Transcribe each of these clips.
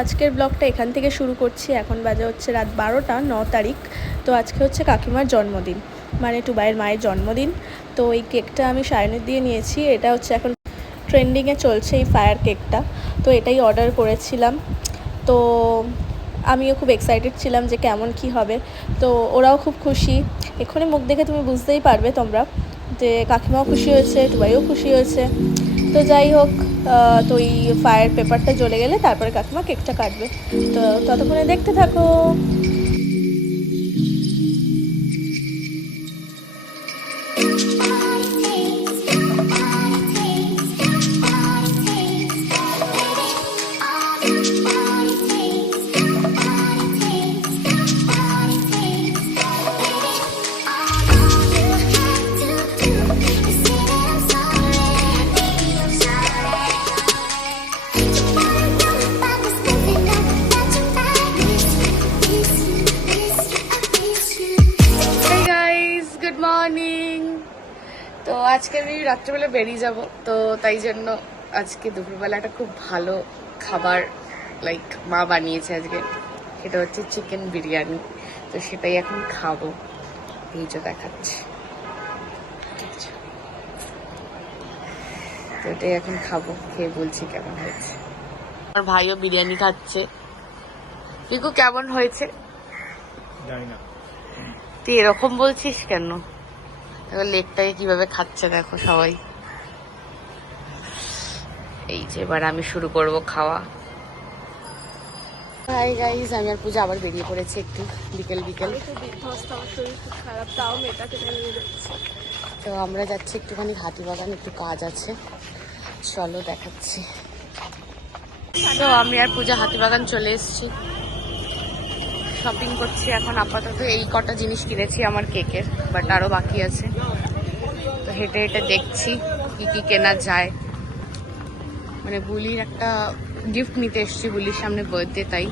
আজকের ব্লগটা এখান থেকে শুরু করছি। এখন বাজে হচ্ছে রাত 12টা, 9 তারিখ। তো আজকে হচ্ছে কাকিমার জন্মদিন, মানে টুবাইয়ের মায়ের জন্মদিন। তো এই কেকটা আমি সায়নের দিয়ে নিয়েছি। এটা হচ্ছে এখন ট্রেন্ডিংয়ে চলছে এই ফায়ার কেকটা। তো এটাই অর্ডার করেছিলাম। তো আমিও খুব এক্সাইটেড ছিলাম যে কেমন কি হবে। তো ওরাও খুব খুশি। এক্ষুনি মুখ দেখে তুমি বুঝতেই পারবে তোমরা যে কাকিমাও খুশি হয়েছে, টুবাইও খুশি হয়েছে। তো যাই হোক, তো এই ফায়ার পেপারটা জ্বলে গেলে তারপরে কাকিমা কেকটা কাটবে। তো ততক্ষণে দেখতে থাকো। তো আজকে আমি রাত্রেবেলা বেরিয়ে যাব, তো তাই জন্য আজকে দুপুরবেলাটা খুব ভালো খাবার লাইক মা বানিয়েছে আজকে। সেটা হচ্ছে চিকেন বিরিয়ানি। তো সেটাই এখন খাবো, এই যে দেখাচ্ছে। তো এটাই এখন খাবো, খেয়ে বলছি কেমন হয়েছে। আমার ভাইও বিরিয়ানি খাচ্ছে। রিকু কেমন হয়েছে? জানি না। তুই এরকম বলছিস কেন? লেগটাকে কিভাবে খাচ্ছে দেখো সবাই। এই যে এবার আমি শুরু করব খাওয়া। হাই গাইস, আমি আর পূজা আবার বেরিয়ে পড়েছি একটু বিকেল বিকেল। তো আমরা যাচ্ছি একটুখানি হাতিবাগান, একটু কাজ আছে, চলো দেখাচ্ছি। তো আমি আর পূজা হাতিবাগান চলে এসেছি, শপিং করছি এখন। আপাতত এই কটা জিনিস কিনেছি আমার কেকের, বাট আরো বাকি আছে। তো হেঁটে হেঁটে দেখছি কি কি কেনা যায়। মানে বুলির একটা গিফট নিতে এসেছি, বুলির সামনে বার্থডে, তাই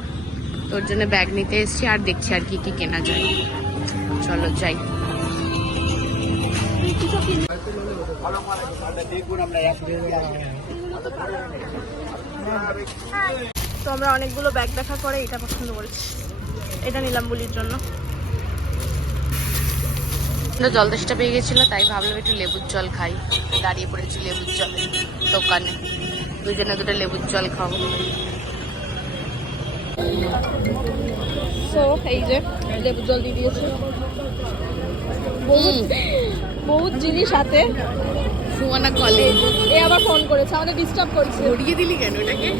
তোর জন্য ব্যাগ নিতে এসেছি। আর দেখছি আর কি কি কেনা যায়, চলো যাই। তো আমরা অনেকগুলো ব্যাগ দেখা করে এটা পছন্দ করেছি, এটা নিলাম বুলির জন্য। জল তেষ্টা পেয়ে গেছিল, তাই ভাবলাম একটু লেবুর জল খাই। দাঁড়িয়ে পড়েছি লেবুর জল দোকানে, দুজনে দুটো লেবুর জল খাবো। তো এই যে লেবুর জল দিয়ে দিয়েছে, বহুত জিনিস হাতে। সুমানা কলেজ এ আবার ফোন করেছে, আমাদের ডিস্টার্ব করছে। উড়িয়ে দিলি কেন এটাকে?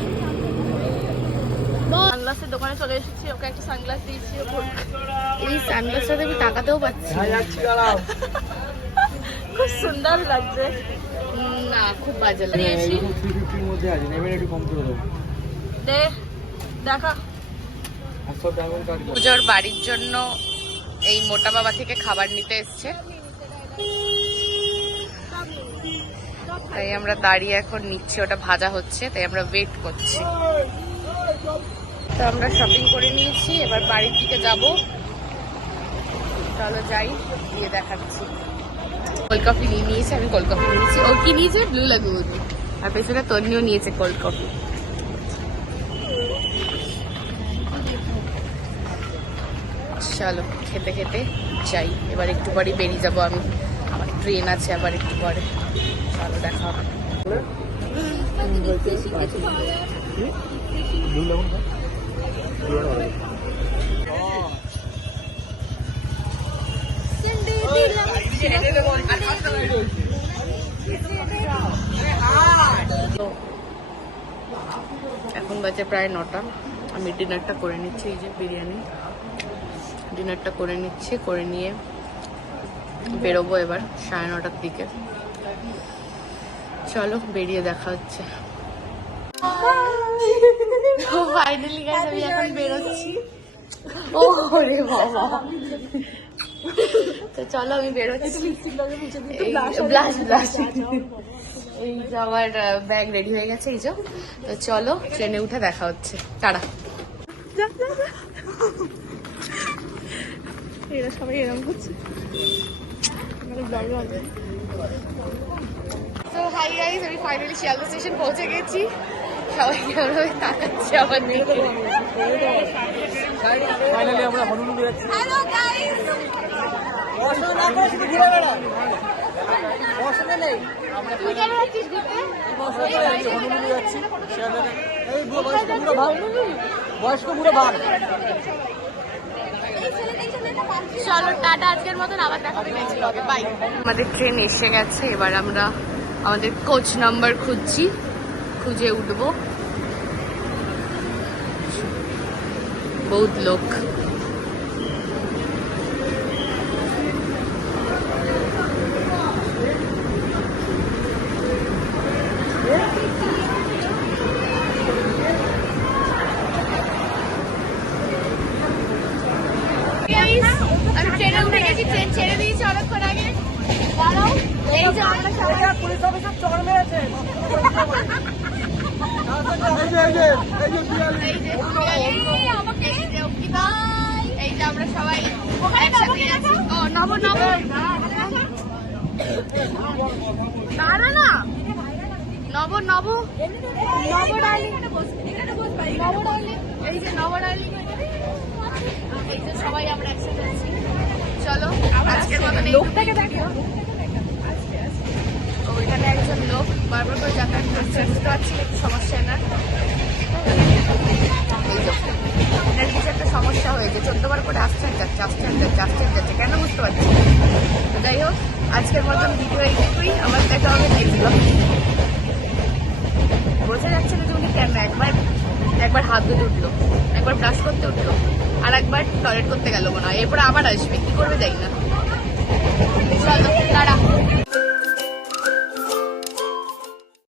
সানগ্লাসের দোকানে চলে এসেছি, ওকে একটা সানগ্লাস দিয়েছি। এই সানগ্লাসটাতে আমি টাকাতেও পাচ্ছি, খুব সুন্দর লাগছে। না খুব বাজে লাগছে। দেখা পূজার বাড়ির জন্য এই মোটা বাবা থেকে খাবার নিতে এসছে, তাই আমরা দাঁড়িয়ে এখন নিচ্ছি। ওটা ভাজা হচ্ছে, তাই আমরা ওয়েট করছি। তো আমরা শপিং করে নিয়েছি, এবার বাড়ির দিকে যাব। চলো যাই, গিয়ে দেখাচ্ছি। কোল্ড কফি নিয়ে নিয়েছে, আমি কোল্ড কফি নিয়েছি। ও কি নিয়েছে? ব্লু লাগুন। আর পেছনে তন্নিও নিয়েছে কোল্ড কফি। চলো খেতে খেতে যাই। এবার একটু পরে বেরিয়ে যাবো আমি, আমার ট্রেন আছে আবার একটু পরে। চলো দেখা হবে। এখন বাজে প্রায় 9টা। আমি ডিনারটা করে নিচ্ছি, এই যে বিরিয়ানি ডিনারটা করে নিচ্ছি। করে নিয়ে বেরোবো এবার 9:30টার দিকে। চলো বেরিয়ে দেখা হচ্ছে। ফাইনালি গাইস আমি এখন বেরোচ্ছি। ও রে বাবা, তো চলো আমি বেরোচ্ছি। এই যে আমার ব্যাগ রেডি হয়ে গেছে, এই যে। তো চলো ট্রেনে উঠে দেখা হচ্ছে, টাটা। এরা সবাই এরকম করছে। তো হাই গাইস, আমি ফাইনালি শিয়ালদা স্টেশন পৌঁছে গেছি। সবাই কেমন তাকাচ্ছে আমার দিকে। ফাইনালি আমরা হনুলুলু যাচ্ছি। হ্যালো গাইস, তুই কেন যাচ্ছিস ঘুরতে? হনুলুলু যাচ্ছি বয়স্ক বুড়ো ভাগ। চলো টাটা, আজকের মতন আবার দেখা হবে নেক্সট ব্লগে, বাই। আমাদের ট্রেন এসে গেছে, এবার আমরা আমাদের কোচ নাম্বার খুঁজে উঠবো। বহুত লোক। আমি ট্রেনে উঠে গেছি, ট্রেন ছেড়ে দিয়েছি অনেকক্ষণ আগে। দাঁড়াও, এই যে আমরা সবাই পুলিশ অফিসার চড় মেরেছে। এই যে আমরা সবাই একসাথে আছি। ও নব নব দাঁড়া না, নব নব নব ডার্লিং, নব ডার্লিং, এই যে নব ডার্লিং, এই যে সবাই আমরা একসাথে আছি। চলো আজকের মতন লোকটাকে দেখো। ওইখানে একজন লোক বারবার করে যাতায়াত করছে, বুঝতে পারছি একটু সমস্যা না। এটার কিছু একটা সমস্যা হয়েছে, 14 বার করে আসছেন যাচ্ছে কেন বুঝতে পারছি না। তো যাই হোক, আজকের মতন ভিডিও এইটুকুই, আবার দেখা হবে নেক্সট ব্লগে। বোঝা যাচ্ছে না যে উনি কেন একবার হাত ধুতে উঠলো, একবার ব্রাশ করতে উঠলো, আর একবার টয়লেট করতে গেল মনে হয়, এরপরে আবার আসবে, কি করবে যাই না।